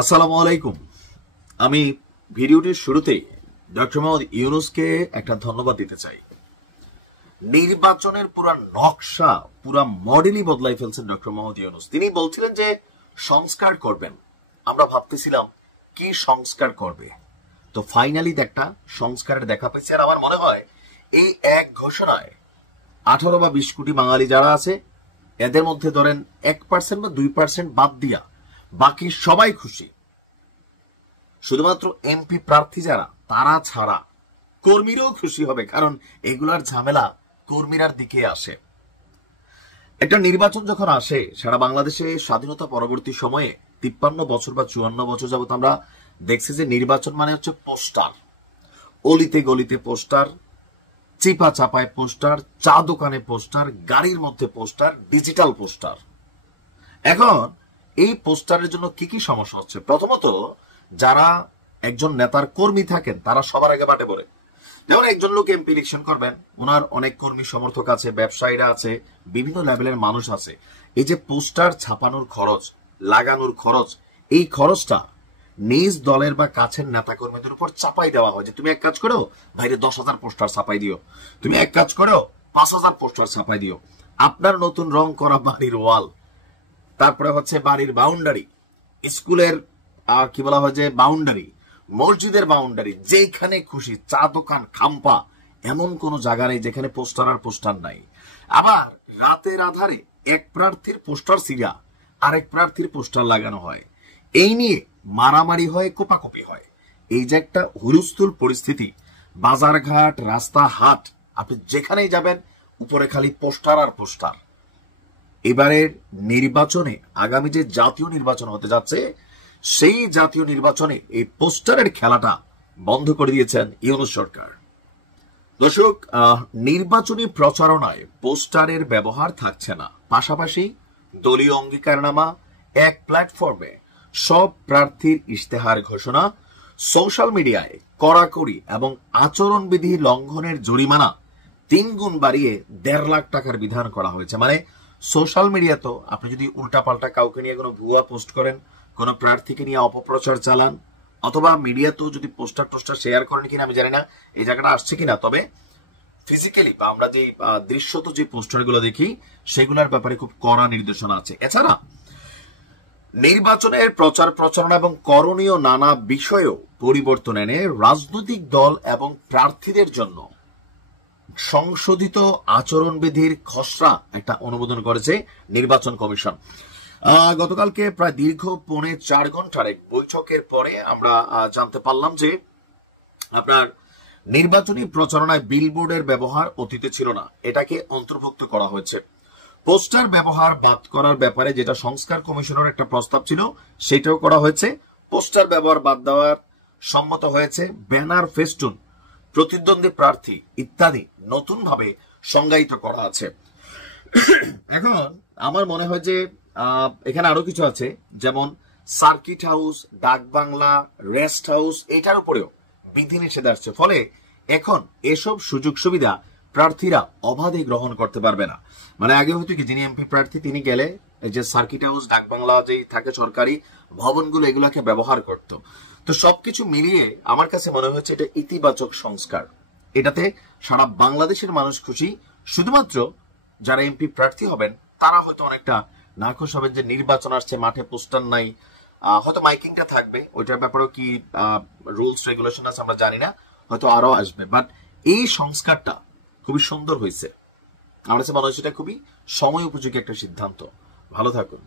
আসসালামু আলাইকুম। আমি ভিডিওটির শুরুতেই ডক্টর মোহাম্মদ ইউনূসকে একটা ধন্যবাদ দিতে চাই। নির্বাচনের পুরা নকশা, পুরা মডেলই বদলাই ফেলছেন ডক্টর মোহাম্মদ ইউনূস। তিনি বলছিলেন যে সংস্কার করবেন, আমরা ভাবতেছিলাম কি সংস্কার করবে, তো ফাইনালি একটা সংস্কারের দেখা পেয়েছে। আর আমার মনে হয় এই এক ঘোষণায় 18 বা 20 কোটি বাঙালি যারা আছে এদের মধ্যে ধরেন 1% বা 2% বাদ দিয়া বাকি সবাই খুশি। শুধুমাত্র এমপি প্রার্থী যারা তারা ছাড়া কর্মীরাও খুশি হবে, কারণ এগুলার ঝামেলা কর্মীরার দিকে আসে। একটা নির্বাচন যখন আসে সারা বাংলাদেশে স্বাধীনতা পরবর্তী সময়ে 53 বছর বা 54 বছর যাবত আমরা দেখছি যে নির্বাচন মানে হচ্ছে পোস্টার, অলিতে গলিতে পোস্টার, চিপা চাপায় পোস্টার, চা দোকানে পোস্টার, গাড়ির মধ্যে পোস্টার, ডিজিটাল পোস্টার। এখন এই পোস্টারের জন্য কি কি সমস্যা হচ্ছে? প্রথমত, যারা একজন নেতার কর্মী থাকেন তারা সবার আগে বাটে পড়ে। যেমন একজন লোক এমপি ইলেকশন করবেন, ওনার অনেক কর্মী সমর্থক আছে, ব্যবসায়ীরা আছে, বিভিন্ন লেভেলের মানুষ আছে। এই যে পোস্টার ছাপানোর খরচ, লাগানোর খরচ, এই খরচটা নিজ দলের বা কাছের নেতা কর্মীদের উপর চাপাই দেওয়া হয় যে তুমি এক কাজ করো বাইরে 10,000 পোস্টার ছাপাই দিও, তুমি এক কাজ করো 5,000 পোস্টার ছাপাই দিও। আপনার নতুন রং করা বাড়ির ওয়াল, তারপরে হচ্ছে বাড়ির বাউন্ডারি, স্কুলের কি বলা হয় যে বাউন্ডারি, মসজিদের বাউন্ডারি, যেখানে খুশি, চা দোকান, খাম্পা, এমন কোন জায়গা নেই যেখানে পোস্টার আর পোস্টার নাই। আবার রাতের আধারে এক প্রার্থীর পোস্টার সিরা আরেক প্রার্থীর পোস্টার লাগানো হয়, এই নিয়ে মারামারি হয়, কোপাকুপি হয়। এই যে একটা হুলস্থুল পরিস্থিতি, বাজারঘাট, রাস্তাঘাট, আপনি যেখানেই যাবেন উপরে খালি পোস্টার আর পোস্টার। এবারের নির্বাচনে, আগামী যে জাতীয় নির্বাচন হতে যাচ্ছে, সেই জাতীয় নির্বাচনে এই পোস্টারের খেলাটা বন্ধ করে দিয়েছেন ইউনূস সরকার। দর্শক, নির্বাচনী প্রচারণায় পোস্টারের ব্যবহার থাকছে না, পাশাপাশি দলীয় অঙ্গীকারনামা, এক প্ল্যাটফর্মে সব প্রার্থীর ইশতেহার ঘোষণা, সোশ্যাল মিডিয়ায় কড়াকড়ি এবং আচরণবিধি লঙ্ঘনের জরিমানা 3 গুণ বাড়িয়ে 1.5 লাখ টাকার বিধান করা হয়েছে। মানে সোশ্যাল মিডিয়া তো আপনি যদি উল্টাপাল্টা কাউকে নিয়ে কোনো ভুয়া পোস্ট করেন, কোন প্রার্থীকে নিয়ে অপপ্রচার চালান, অথবা মিডিয়াতেও যদি পোস্টার টোস্টার শেয়ার করেন কিনা আমি জানি না, এই জায়গাটা আসছে কিনা, তবে ফিজিক্যালি বা আমরা যে দৃশ্যত যে পোস্টারগুলো দেখি সেগুলোর ব্যাপারে খুব কড়া নির্দেশনা আছে। এছাড়া নির্বাচনের প্রচার প্রচারণা এবং করণীয় নানা বিষয়েও পরিবর্তন এনে রাজনৈতিক দল এবং প্রার্থীদের জন্য সংশোধিত আচরণবিধির খসড়া একটা অনুমোদন করেছে নির্বাচন কমিশন। গতকালকে প্রায় দীর্ঘ 4.5 ঘন্টার এক বৈঠকের পরে আমরা জানতে পারলাম যে আপনার নির্বাচনী প্রচারণায় বিলবোর্ডের ব্যবহার অতীতে ছিল না, এটাকে অন্তর্ভুক্ত করা হয়েছে। পোস্টার ব্যবহার বাদ করার ব্যাপারে যেটা সংস্কার কমিশনের একটা প্রস্তাব ছিল সেটাও করা হয়েছে। পোস্টার ব্যবহার বাদ দেওয়ার সম্মত হয়েছে। ব্যানার, ফেস্টুন, প্রতিদ্বন্দ্বী প্রার্থী ইত্যাদি নতুন ভাবে সংজ্ঞায়িত করা আছে। এখন আমার মনে হয় যে এখানে আরো কিছু আছে, যেমন সার্কিট হাউস, ডাক বাংলা, রেস্ট হাউস, এটার উপরেও বিধিনিষেধ আসছে। ফলে এখন এসব সুযোগ সুবিধা প্রার্থীরা অবাধে গ্রহণ করতে পারবে না। মানে আগে হয়তো কি, যিনি এমপি প্রার্থী তিনি গেলে যে সার্কিট হাউস, ডাক বাংলা যে থাকে সরকারি ভবনগুলো, এগুলাকে ব্যবহার করত। তো সবকিছু মিলিয়ে আমার কাছে মনে হচ্ছে এটা ইতিবাচক সংস্কার। এটাতে সারা বাংলাদেশের মানুষ খুশি। শুধুমাত্র যারা এমপি প্রার্থী হবেন তারা হয়তো অনেকটা নাখুশ হবেন যে নির্বাচন আসছে, মাঠে পোস্টার নাই, হয়তো মাইকিংটা থাকবে, ওইটার ব্যাপারেও কি রুলস রেগুলেশন আছে আমরা জানি না, হয়তো আরো আসবে। বাট এই সংস্কারটা খুবই সুন্দর হয়েছে, আমার কাছে মনে হচ্ছে এটা খুবই সময় উপযোগী একটা সিদ্ধান্ত। ভালো থাকুন।